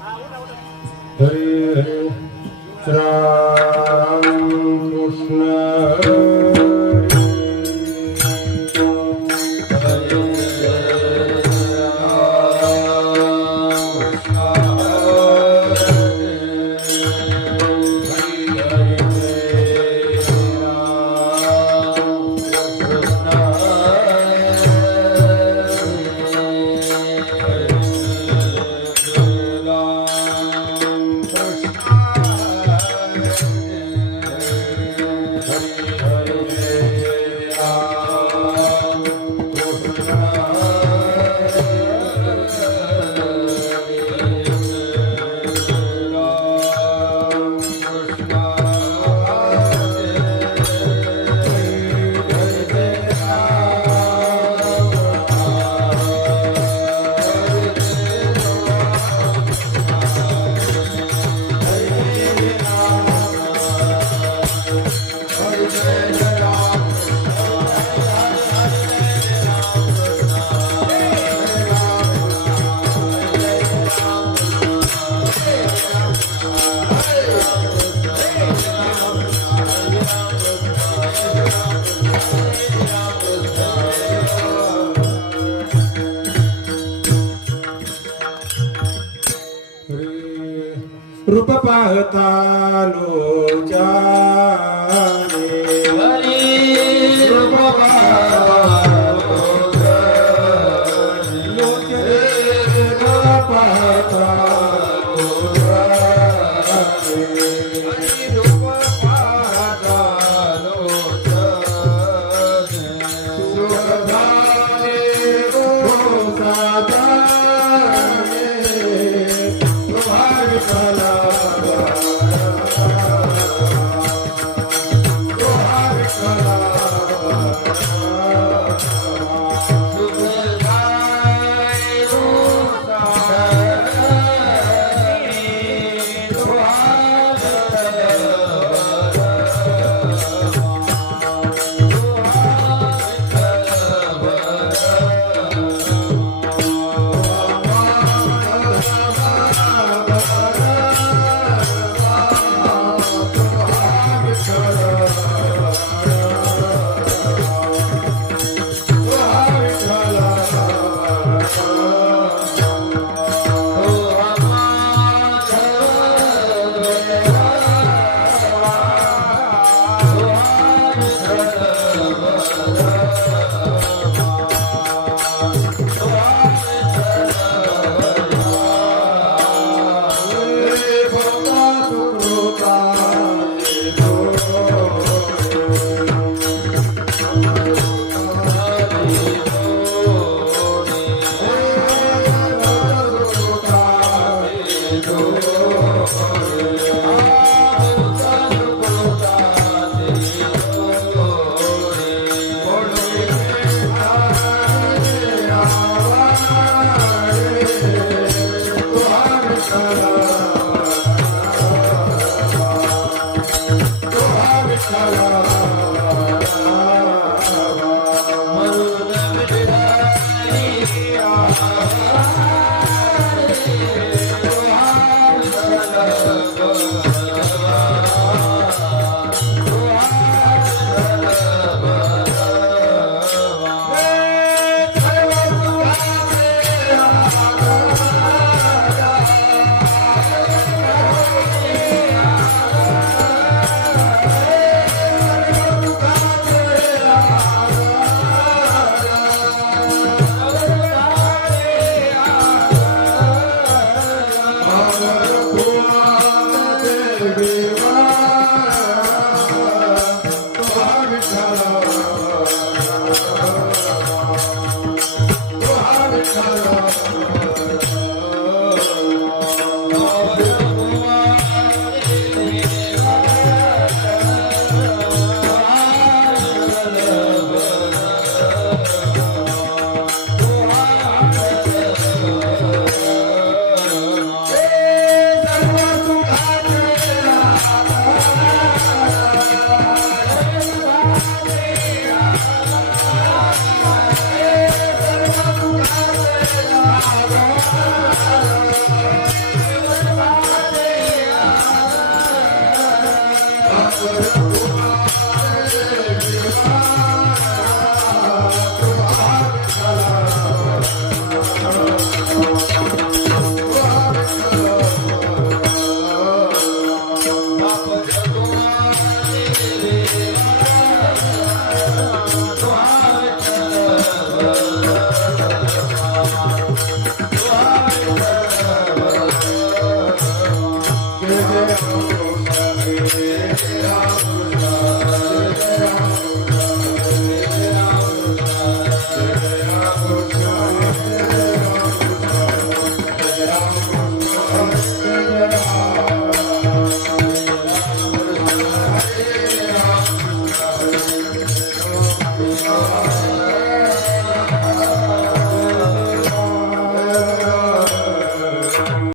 હરે હરે રામ रूप पाहता लोचाने रूप लोचरे रूप पाहता